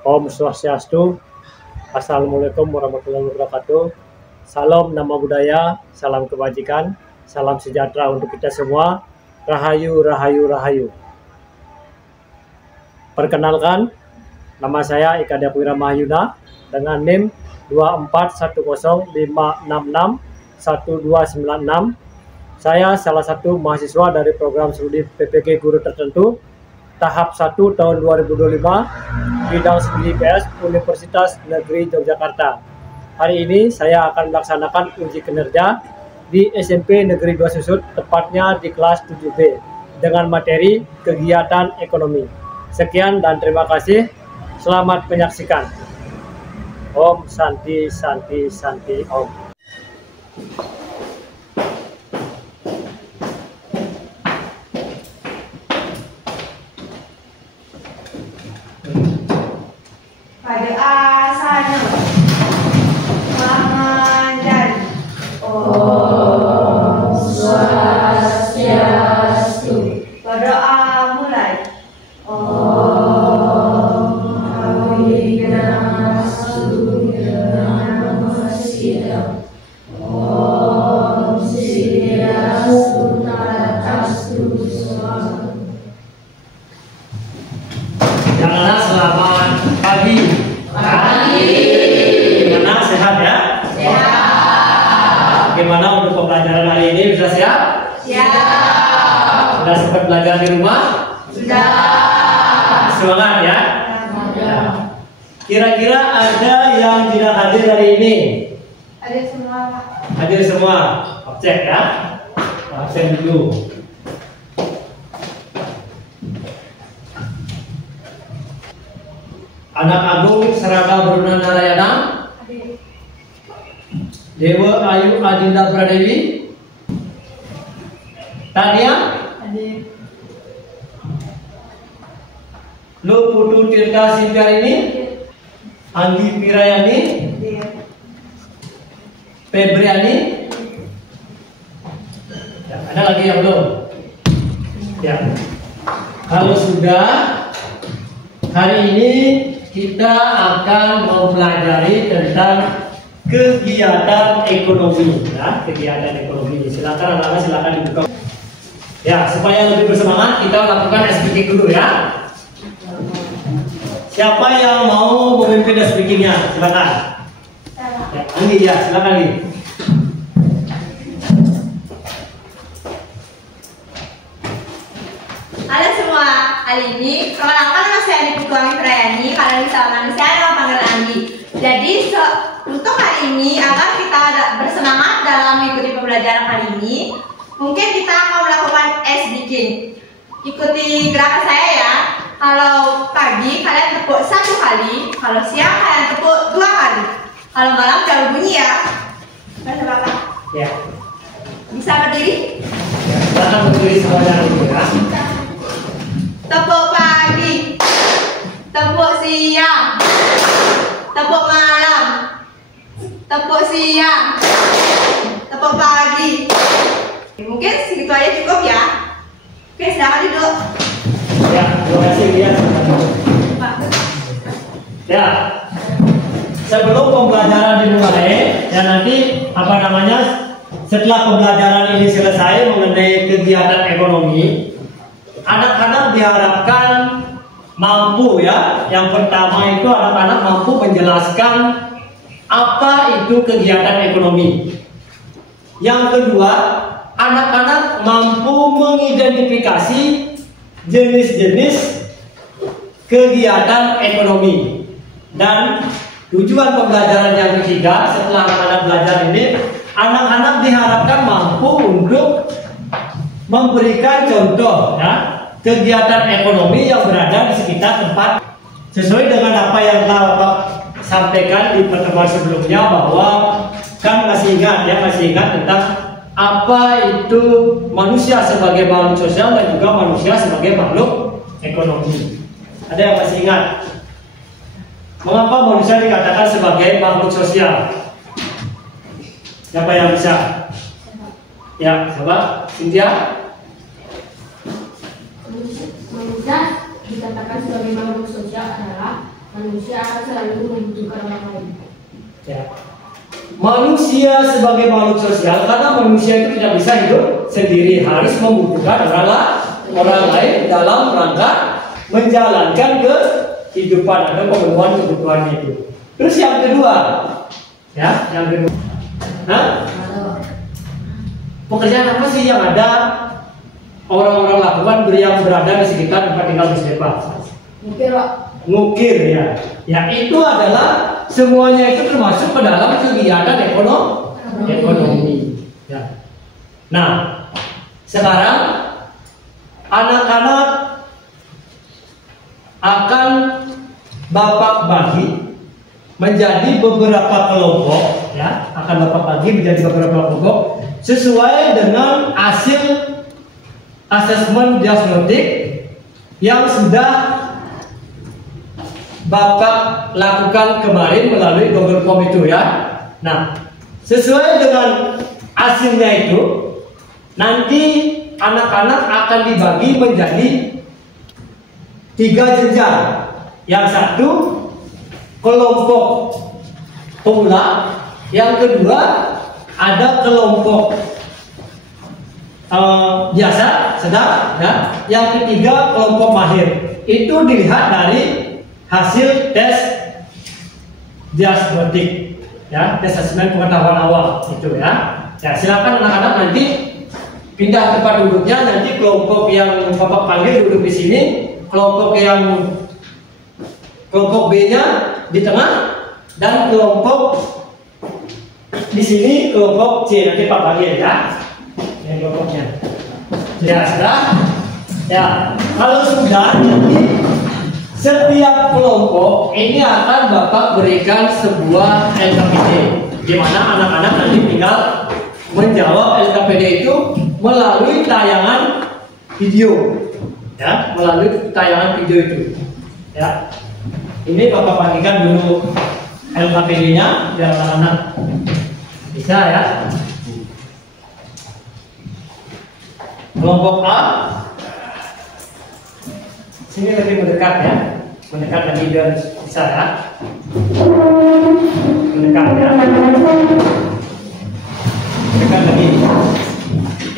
Om Swastiastu. Assalamualaikum warahmatullahi wabarakatuh. Salam nama budaya, salam kebajikan, salam sejahtera untuk kita semua. Rahayu, rahayu, rahayu. Perkenalkan, nama saya Ika Dapwira Mahyuna dengan NIM 24105661296. Saya salah satu mahasiswa dari program studi PPG Guru Tertentu tahap 1 tahun 2025 bidang studi IPS Universitas Negeri Yogyakarta. Hari ini saya akan melaksanakan uji kinerja di SMP Negeri 2 Susut, tepatnya di kelas 7B dengan materi kegiatan ekonomi. Sekian dan terima kasih. Selamat menyaksikan. Om Santi Santi Santi Om. Pada asalnya mengajar Om Swastiastu. Berdoa mulai Om Awinastu Namo Sidam Om Siddhastu Tatastu Swam. Janganlah selamat pagi. Gimana, sehat ya? Siap. Bagaimana untuk pembelajaran hari ini? Bisa siap? Siap. Sudah sempat belajar di rumah? Sudah. Semangat ya? Ya. Kira-kira ada yang tidak hadir hari ini? Ada semua, Pak. Hadir semua. Absen ya? Absen dulu. Anak Agung Seraka Bruna Narayana, Dewa Ayu Adinda Pradewi, Tania, Lu Putu Tirta Singarini, Anggi Pirayani, Febriani. Ya, ada lagi yang belum? Ya. Kalau sudah, hari ini kita akan mempelajari tentang kegiatan ekonomi, ya, kegiatan ekonomi. Silakan anak-anak, silakan dibuka. Ya, supaya lebih bersemangat kita lakukan speaking dulu ya. Siapa yang mau memimpin speakingnya? Silakan. Ya, Anggi ya, silakan Anggi. Halo semua, hari ini perkenalkan nama saya Adi Putuangi Prayani. Kalian bisa manggil saya dengan panggilan Andi. Jadi untuk hari ini agar kita bersemangat dalam mengikuti pembelajaran kali ini, mungkin kita mau melakukan speaking. Ikuti gerakan saya ya. Kalau pagi kalian tepuk 1 kali, kalau siang kalian tepuk 2 kali, kalau malam jangan bunyi ya. Bisa Bapak? Ya. Bisa berdiri? Ya, silakan berdiri semuanya dulu ya. Tepuk pagi, tepuk siang, tepuk malam, tepuk siang, tepuk pagi. Mungkin segitu aja cukup ya. Oke, silakan duduk. Ya, terima kasih ya. Ya, sebelum pembelajaran dimulai, ya nanti setelah pembelajaran ini selesai mengenai kegiatan ekonomi, anak-anak diharapkan mampu ya. Yang pertama itu anak-anak mampu menjelaskan apa itu kegiatan ekonomi. Yang kedua, anak-anak mampu mengidentifikasi jenis-jenis kegiatan ekonomi. Dan tujuan pembelajaran yang ketiga, setelah anak-anak belajar ini, anak-anak diharapkan mampu untuk memberikan contoh ya, kegiatan ekonomi yang berada di sekitar tempat sesuai dengan apa yang telah Bapak sampaikan di pertemuan sebelumnya, bahwa kan masih ingat tentang apa itu manusia sebagai makhluk sosial dan juga manusia sebagai makhluk ekonomi. Ada yang masih ingat? Mengapa manusia dikatakan sebagai makhluk sosial? Siapa yang bisa? Ya, coba Cynthia. Manusia dikatakan sebagai makhluk sosial adalah Manusia akan selalu membutuhkan orang lain. Ya. Manusia sebagai makhluk sosial, karena manusia itu tidak bisa hidup sendiri, harus membutuhkan orang lain dalam rangka menjalankan kehidupan atau pemenuhan kebutuhannya itu. Terus yang kedua, ya, yang kedua, pekerjaan apa sih yang ada orang-orang lakukan yang berada di sekitar tempat tinggal Musdefah? Mungkin Pak. Ngukir, ya. Ya, itu adalah semuanya itu termasuk ke dalam kegiatan ekonomi. Ya. Nah, sekarang anak-anak akan Bapak bagi menjadi beberapa kelompok, ya, akan Bapak bagi menjadi beberapa kelompok sesuai dengan hasil asesmen diagnostik yang sudah Bapak lakukan kemarin melalui Google Form itu, ya. Nah, sesuai dengan hasilnya itu, nanti anak-anak akan dibagi menjadi 3 jenjang. Yang satu kelompok pemula, yang kedua ada kelompok biasa, sedang, ya. Yang ketiga kelompok mahir. Itu dilihat dari hasil tes diagnostik, ya, tes asesmen pengetahuan awal itu, ya. Ya, silakan anak-anak nanti pindah tempat duduknya. Nanti kelompok yang Bapak panggil duduk di sini, kelompok B-nya di tengah, dan kelompok di sini kelompok C. Nanti Pak panggil, ya, yang kelompoknya. Ya, sudah. Ya, kalau sudah, nanti setiap kelompok ini akan Bapak berikan sebuah LKPD, di mana anak-anak nanti tinggal menjawab LKPD itu melalui tayangan video, ya, melalui tayangan video itu, ya. Ini Bapak bagikan dulu LKPD-nya biar anak-anak bisa, ya. Kelompok A sini lebih mendekat, ya, mendekat lagi biar bisa, ya, mendekat, ya, mendekat lagi.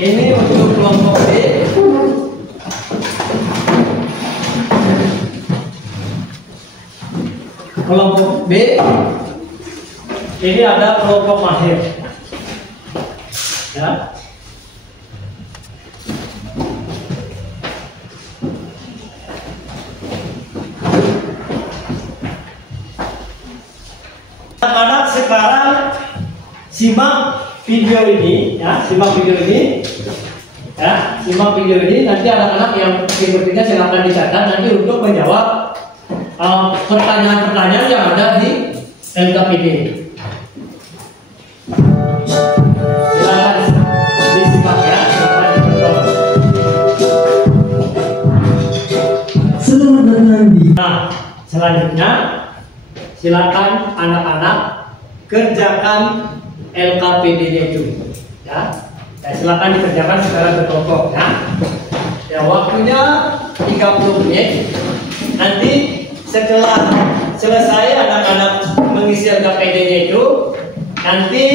Ini untuk kelompok B. Kelompok B ini ada kelompok mahir, ya. Anak-anak sekarang simak video ini, ya, simak video ini, ya, simak video ini. Nanti anak-anak yang berikutnya silakan dicatat nanti untuk menjawab pertanyaan-pertanyaan yang ada di LKPD. Silakan disimak, ya, silakan ditonton. Selamat datang di. Nah, selanjutnya silakan anak-anak kerjakan LKPD-nya itu, ya. Silakan dikerjakan secara berkelompok, ya. Ya, waktunya 30 menit. Nanti setelah selesai anak-anak mengisi LKPD-nya itu, nanti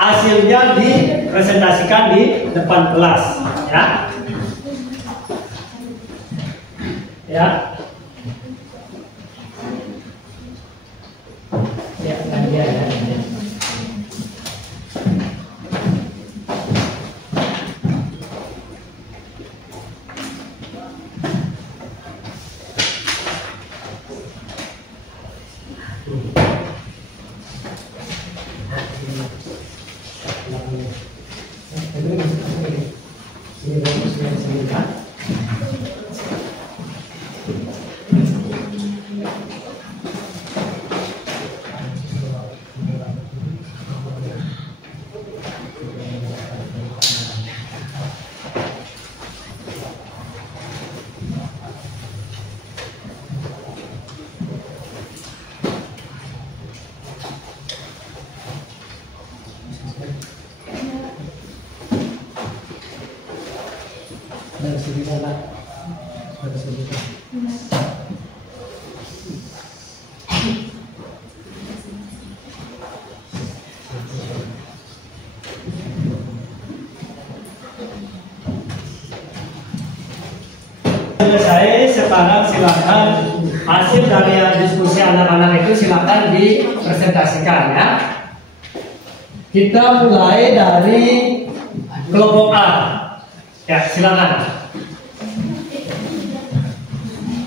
hasilnya dipresentasikan di depan kelas, ya. Ya. Ya, ya. Dari segi sana, dari segi sana. silakan hasil dari diskusi anak-anak itu silakan dipresentasikan ya. Kita mulai dari kelompok A. Ya, silakan.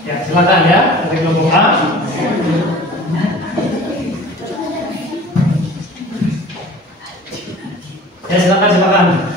Ya, silakan ya dari kelompok A. Ya, silakan.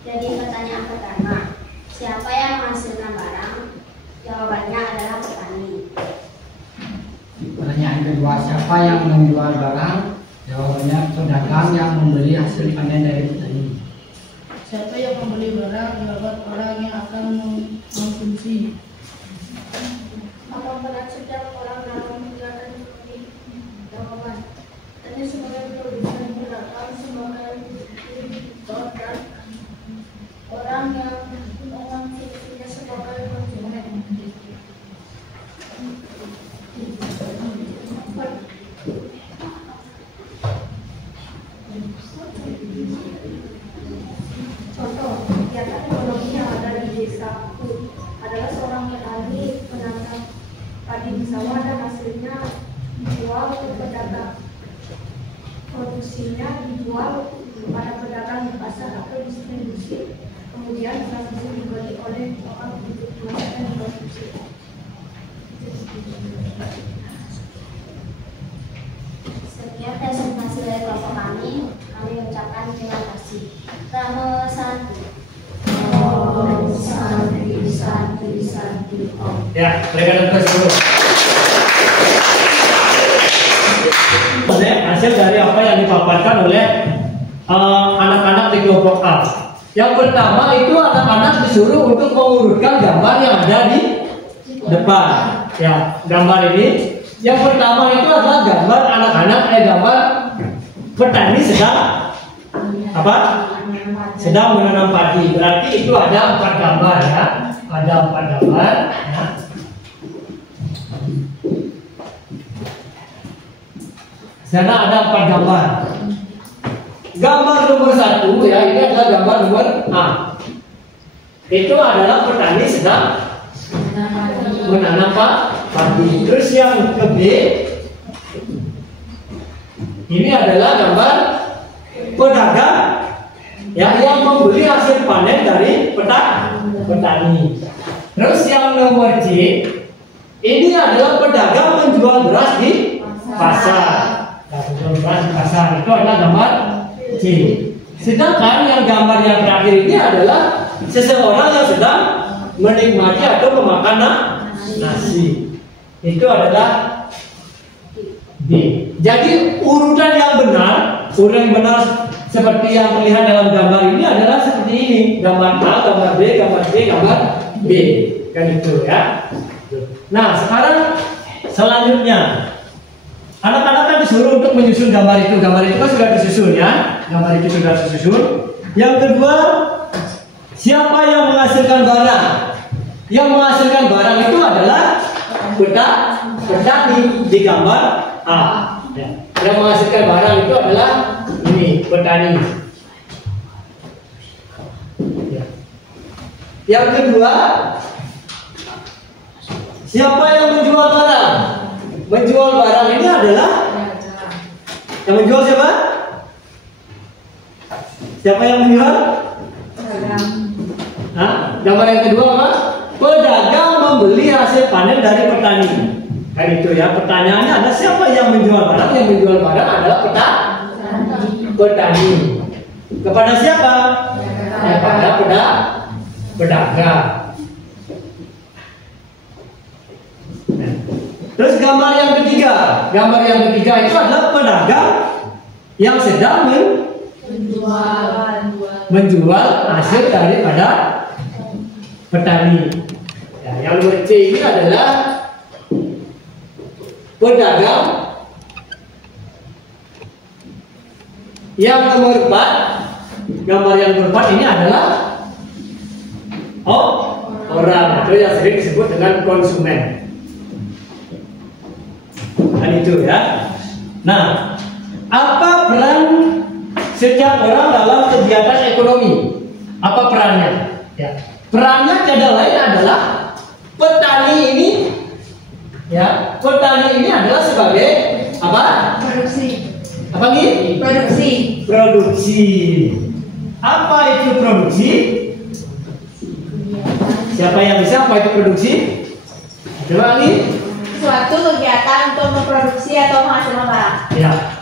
Jadi pertanyaan pertama, siapa yang menghasilkan barang? Jawabannya adalah petani. Pertanyaan kedua, siapa yang menjual barang? Jawabannya pedagang yang membeli hasil panen dari petani. Siapa yang membeli barang? Jawaban orang yang akan mengkonsumsi. Apa pada setiap orang dalam menjalankan ekonomi? Jawaban. Tadi sebagai produsen pedagang sebagai distributor dan orang yang mengkonsumsinya sebagai konsumen. Contoh, kegiatan ekonomi yang ada di desa adalah seorang petani menanam padi di sawah dan hasilnya dijual ke pedagang. Produksinya dijual kepada pedagang di pasar atau distribusi, kemudian selanjutnya dibeli oleh orang untuk dimasak dan dikonsumsi. Sekian presentasi dari kelompok kami mengucapkan terima kasih. Namo Santi. Om Santi Santi Santi Om. Ya, berikan terus dulu. Hasil dari apa yang dipaparkan oleh anak-anak di kelompok A. Yang pertama itu anak-anak disuruh untuk mengurutkan gambar yang ada di depan. Ya, gambar ini. Yang pertama itu adalah gambar anak-anak gambar petani sedang apa? Sedang menanam padi. Berarti itu ada 4 gambar ya. Ada 4 gambar. Ya. Sana ada 4 gambar. Gambar nomor 1 ya, ini adalah gambar nomor A. Itu adalah petani sedang menanam padi. Terus yang ke B, ini adalah gambar pedagang ya, yang membeli hasil panen dari petani. Terus yang nomor C, ini adalah pedagang menjual beras di pasar. Menjual beras di pasar itu adalah gambar C. Sedangkan yang gambar yang terakhir ini adalah seseorang yang sedang menikmati atau memakan nasi. Itu adalah B. Jadi urutan yang benar seperti yang terlihat dalam gambar ini adalah seperti ini. Gambar A, gambar B, gambar C, gambar B. Kan itu ya. Nah, sekarang selanjutnya anak-anak kan disuruh untuk menyusun gambar itu. Gambar itu kan sudah disusun ya. Gambar itu sudah disusun. Yang kedua, siapa yang menghasilkan barang? Yang menghasilkan barang itu adalah petani di gambar A. Ya. Yang menghasilkan barang itu adalah ini petani. Ya. Yang kedua, siapa yang menjual barang? Menjual barang ini adalah yang menjual siapa? Siapa yang menjual? Nah, gambar yang kedua apa? Pedagang membeli hasil panen dari petani. Kan itu ya, pertanyaannya ada siapa yang menjual barang? Yang menjual barang adalah petani. Kepada siapa? Kepada pedagang. Terus gambar yang ketiga itu adalah pedagang yang sedang menjual hasil daripada petani. Ya, yang nomor C ini adalah pedagang. Yang nomor 4, gambar yang nomor 4 ini adalah orang, atau yang sering disebut dengan konsumen. Kan itu ya. Nah, apa peran setiap orang dalam kegiatan ekonomi? Apa perannya? Ya. Perannya tidak lain adalah petani ini, ya, petani ini adalah sebagai apa? Produksi. Apa nih? Produksi. Apa itu produksi? Siapa yang bisa? Apa itu produksi? Coba nih. Suatu kegiatan untuk memproduksi atau menghasilkan barang. Ya.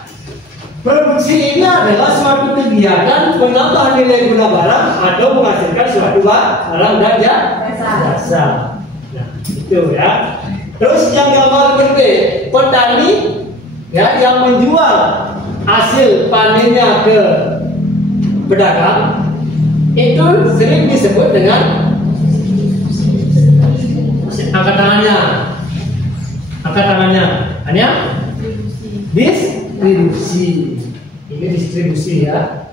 Produksi ini adalah suatu kegiatan penambahan nilai guna barang atau menghasilkan suatu barang dan jasa. Nah, itu ya. Terus yang gambar B, petani ya yang menjual hasil panennya ke pedagang itu sering disebut dengan angkat tangannya hanya distribusi. Ini distribusi ya.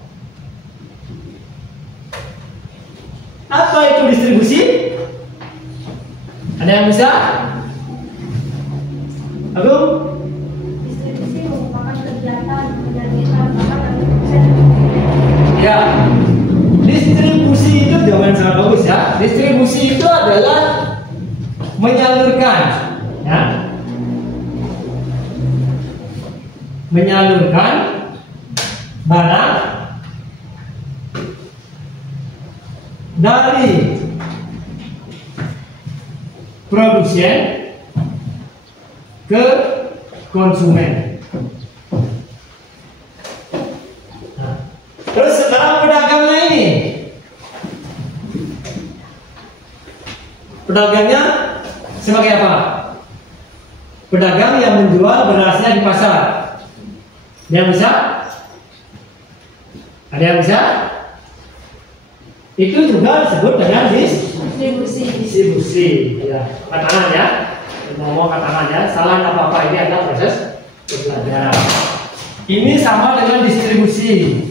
Apa itu distribusi? Ada yang bisa? Agung? Distribusi merupakan kegiatan penyaluran barang dan jasa. Ya. Distribusi itu jawaban sangat bagus ya. Distribusi itu adalah menyalurkan, ya. Menyalurkan barang dari produsen ke konsumen. Nah, terus sekarang pedagangnya ini, pedagangnya sebagai apa? Pedagang yang menjual berasnya di pasar. Ada yang bisa? Ada yang bisa? Itu juga disebut dengan distribusi. Ya, katakan ya. Ngomong katakan ya. Salah apa-apa, ini adalah proses pembelajaran. Ini sama dengan distribusi.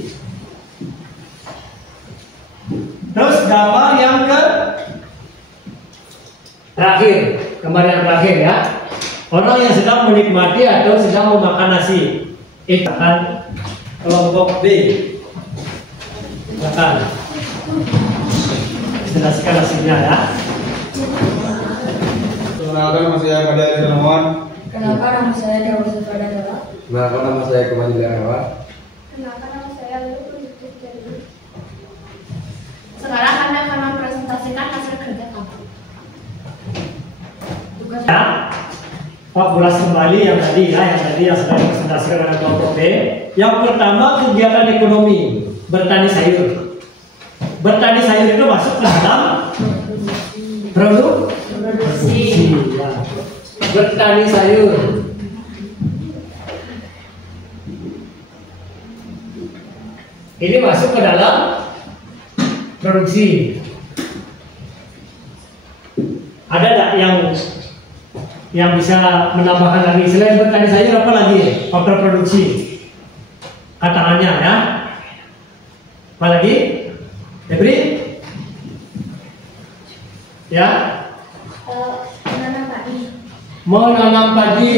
Terus gambar yang terakhir, gambar yang terakhir ya. Orang yang sedang menikmati atau sedang memakan nasi. Itu akan kelompok B. Silakan. Jelaskan hasilnya ya. Perkenalkan, nama saya Pada Irfan. Kenalkan, nama saya Dewa Pada Dewa. Kenalkan, nama saya Kemandi Darmawan. Kenalkan, nama saya Lulu Jadi. Sekarang kami akan mempresentasikan hasil kerja kami. Ya. Pak ulas kembali yang tadi ya, yang sudah dipresentasikan oleh kelompok B. Yang pertama kegiatan ekonomi, bertani sayur. Bertani sayur itu masuk ke dalam produksi. Ya. Bertani sayur. Ini masuk ke dalam produksi. Ada tak yang bisa menambahkan lagi selain bertani sayur, apa lagi faktor produksi? Katakannya ya. Apa lagi? Ebri? Ya? Menanam padi. Menanam padi.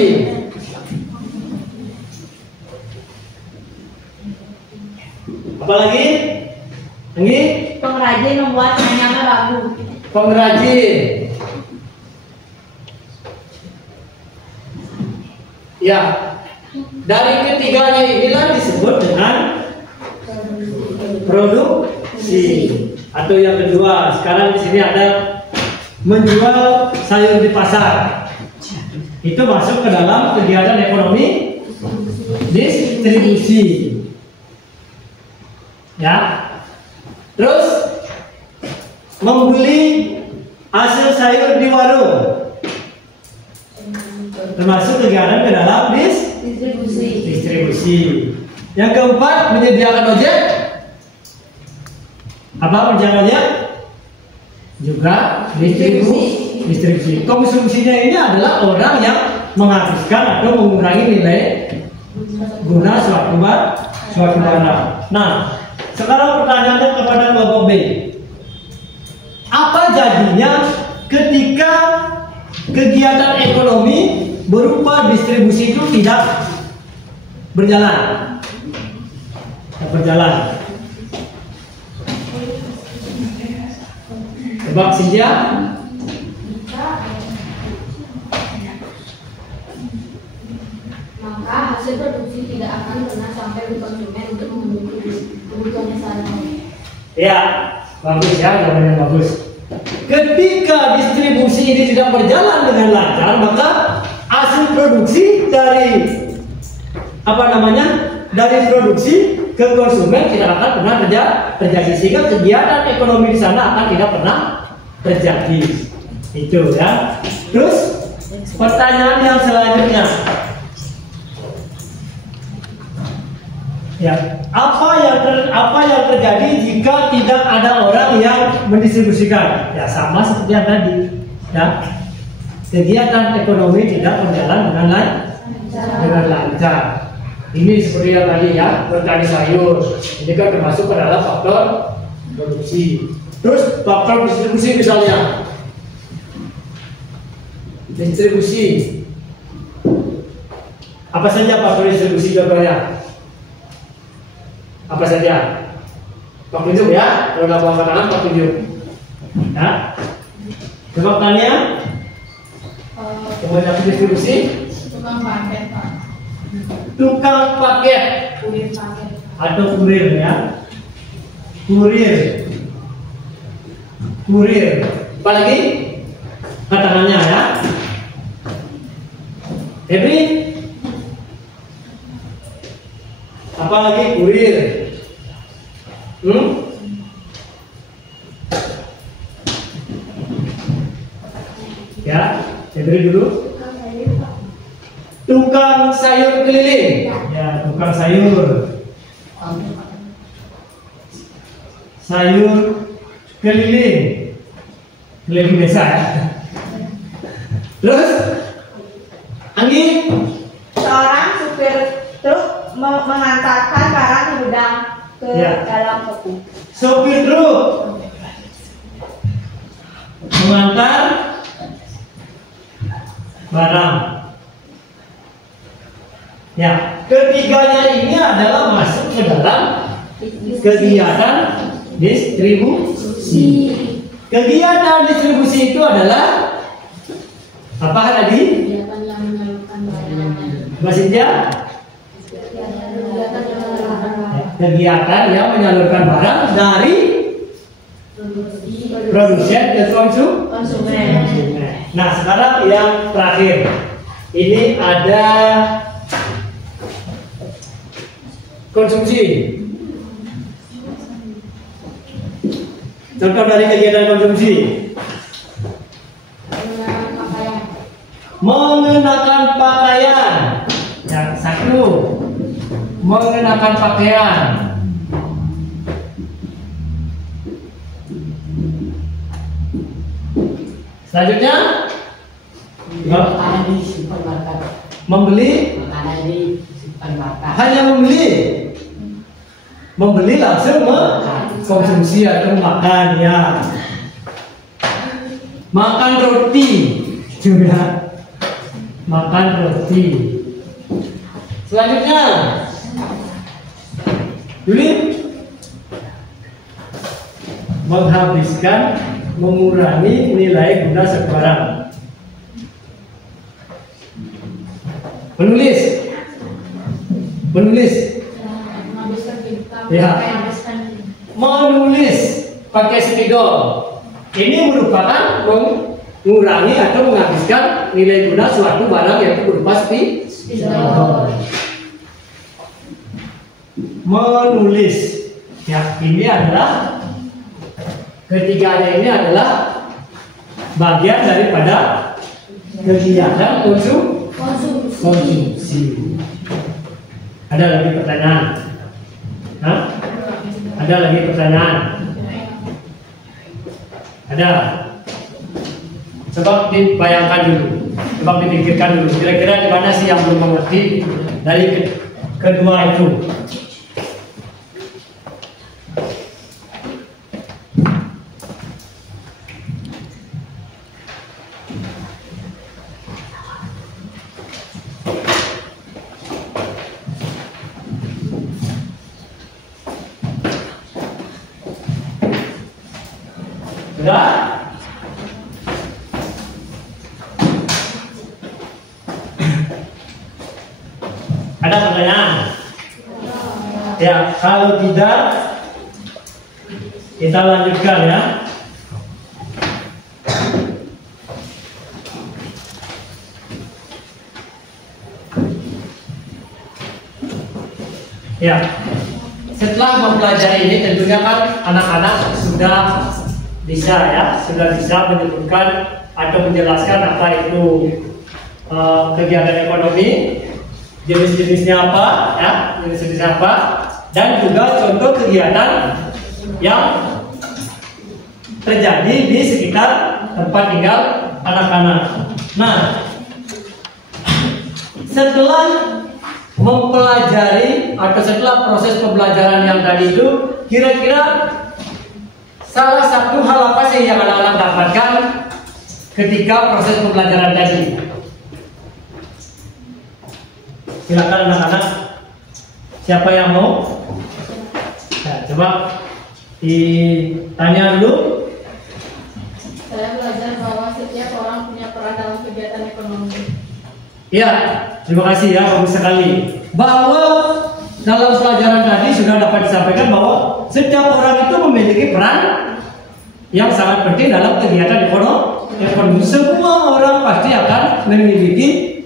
Apa lagi? Lagi? Pengrajin membuat mainannya lagu. Pengrajin. Ya, dari ketiganya inilah disebut dengan produksi. Atau yang kedua, sekarang di sini ada menjual sayur di pasar. Itu masuk ke dalam kegiatan ekonomi distribusi. Ya. Terus membeli hasil sayur di warung termasuk kegiatan ke dalam distribusi. Yang keempat, menyediakan ojek. Apa menyediakan ojek? Juga distribusi. Konsumsinya ini adalah orang yang menghabiskan atau mengurangi nilai guna suatu barang. Nah, sekarang pertanyaannya kepada kelompok B. Apa jadinya ketika kegiatan ekonomi berupa distribusi itu tidak berjalan? Tebak Cynthia. Maka hasil produksi tidak akan pernah sampai ke konsumen untuk memenuhi kebutuhannya sehari-hari. Ya, bagus ya, jawabannya bagus. Ketika distribusi ini tidak berjalan dengan lancar, maka hasil produksi dari dari produksi ke konsumen tidak akan pernah terjadi, sehingga kegiatan ekonomi di sana akan tidak pernah terjadi. Itu ya. Terus pertanyaan yang selanjutnya, ya, apa yang terjadi jika tidak ada orang yang mendistribusikan? Ya, sama seperti yang tadi. Ya, kegiatan ekonomi tidak berjalan dengan lancar. Ini seperti yang tadi ya, bertani sayur. Ini kan termasuk ke dalam faktor produksi. Terus faktor distribusi misalnya. Distribusi. Apa saja faktor distribusi contohnya? Apa saja? Pak tunjuk ya, kalau nggak mau kanan Pak tunjuk. Ya. Coba tanya. Kemudian distribusi. Tukang paket, Pak. Tukang paket. Kurir paket. Atau kurir ya. Kurir. Apa lagi? Katakannya ya. Febri. Apa lagi? Kurir. Ya, Febri dulu. Tukang sayur keliling. Ya, tukang sayur. Sayur keliling. Keliling desa ya. Terus Anggi, Seorang supir truk mengantarkan barang di gudang ke dalam toko. sopir truk mengantar barang. Ya, ketiganya ini adalah masuk ke dalam kegiatan distribusi. Kegiatan distribusi itu adalah apa tadi? Kegiatan yang menyalurkan barang. Maksudnya kegiatan yang menyalurkan barang dari produsen ke konsumen. Nah, sekarang yang terakhir. Ini ada konsumsi. Contoh dari kegiatan konsumsi. Mengenakan pakaian. Yang satu, mengenakan pakaian. Selanjutnya, Makanan di supermarket. membeli. Makanan di supermarket. Hanya membeli langsung mengkonsumsi atau makan ya. Makan roti juga. Makan roti. Selanjutnya, Yuli, menghabiskan, mengurangi nilai guna sebarang. Menulis. Menghabiskan kita. Ya. Menulis pakai spidol. Ini merupakan mengurangi atau menghabiskan nilai guna suatu barang yaitu berupa spidol. Menulis, ya ini adalah ketiganya ini adalah bagian daripada kegiatan konsumsi. Ada lagi pertanyaan? Hah? Ada lagi pertanyaan? Ada? Coba dibayangkan dulu, coba dipikirkan dulu. Kira-kira di mana sih yang belum mengerti dari kedua itu? Sudah? Ada pertanyaan? Ya, kalau tidak kita lanjutkan ya. Ya, setelah mempelajari ini tentunya kan anak-anak sudah bisa ya, sudah bisa menyebutkan atau menjelaskan apa itu kegiatan ekonomi, jenis-jenisnya apa, ya, jenis-jenisnya apa, dan juga contoh kegiatan yang terjadi di sekitar tempat tinggal anak-anak. Nah, setelah mempelajari atau setelah proses pembelajaran yang tadi itu, kira-kira salah satu hal apa sih yang anak-anak dapatkan ketika proses pembelajaran tadi? Silakan anak-anak. Siapa yang mau? Nah, coba ditanya dulu. Saya belajar bahwa setiap orang punya peran dalam kegiatan ekonomi. Iya, terima kasih ya, bagus sekali. Bahwa dalam pelajaran tadi sudah dapat disampaikan bahwa setiap orang itu memiliki peran yang sangat penting dalam kegiatan ekonomi. Semua orang pasti akan memiliki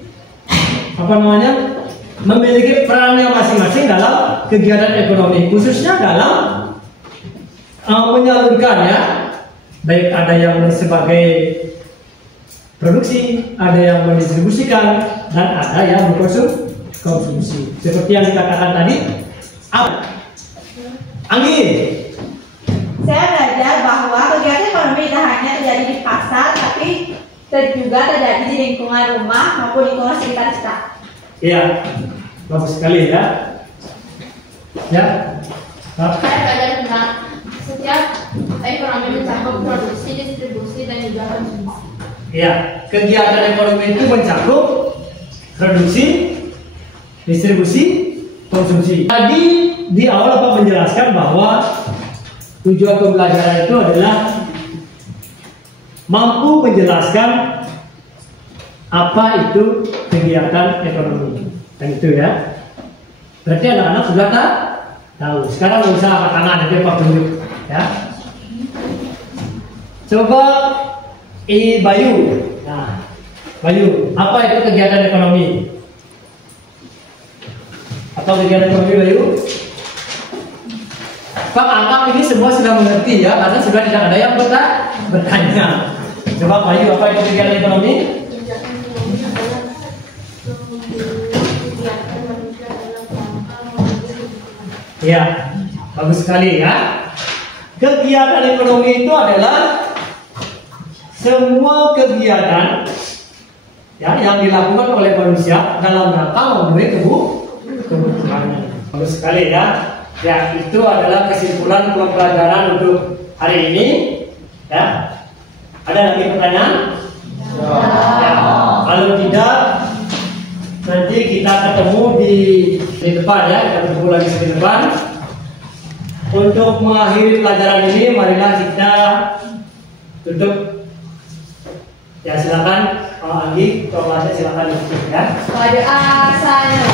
memiliki perannya masing-masing dalam kegiatan ekonomi, khususnya dalam menyalurkan ya. Baik ada yang sebagai produksi, ada yang mendistribusikan, dan ada yang berkonsumsi. Seperti yang dikatakan tadi, Anggi. Saya belajar bahwa kegiatan ekonomi tidak hanya terjadi di pasar, tapi juga terjadi di lingkungan rumah maupun lingkungan sekitar kita. Iya, bagus sekali ya. Ya. Saya belajar tentang setiap ekonomi mencakup produksi, distribusi, dan juga konsumsi. Ya, kegiatan ekonomi itu mencakup produksi, distribusi, konsumsi. Tadi di awal Bapak menjelaskan bahwa tujuan pembelajaran itu adalah mampu menjelaskan apa itu kegiatan ekonomi. Dan itu ya. Berarti anak-anak sudah tahu. Sekarang nggak usah angkat-angkat, nanti Pak tunjuk ya. Coba Bayu. Nah, Bayu, apa itu kegiatan ekonomi? Apa kegiatan ekonomi, Bayu? Pak Angkam ini semua sudah mengerti ya, karena sudah tidak ada yang bertanya. Coba Bayu, apa itu kegiatan ekonomi? Ya, bagus sekali ya. Kegiatan ekonomi itu adalah semua kegiatan ya, yang dilakukan oleh manusia dalam rangka memenuhi kebutuhannya. Bagus sekali ya. Ya, itu adalah kesimpulan pembelajaran untuk hari ini. Ya, ada lagi pertanyaan? Ya. Kalau tidak, nanti kita ketemu di depan ya. Kita ketemu lagi di depan. Untuk mengakhiri pelajaran ini, marilah kita tutup. Ya, silakan Anggi, kalau ada silakan ditutup ya. Pada asalnya.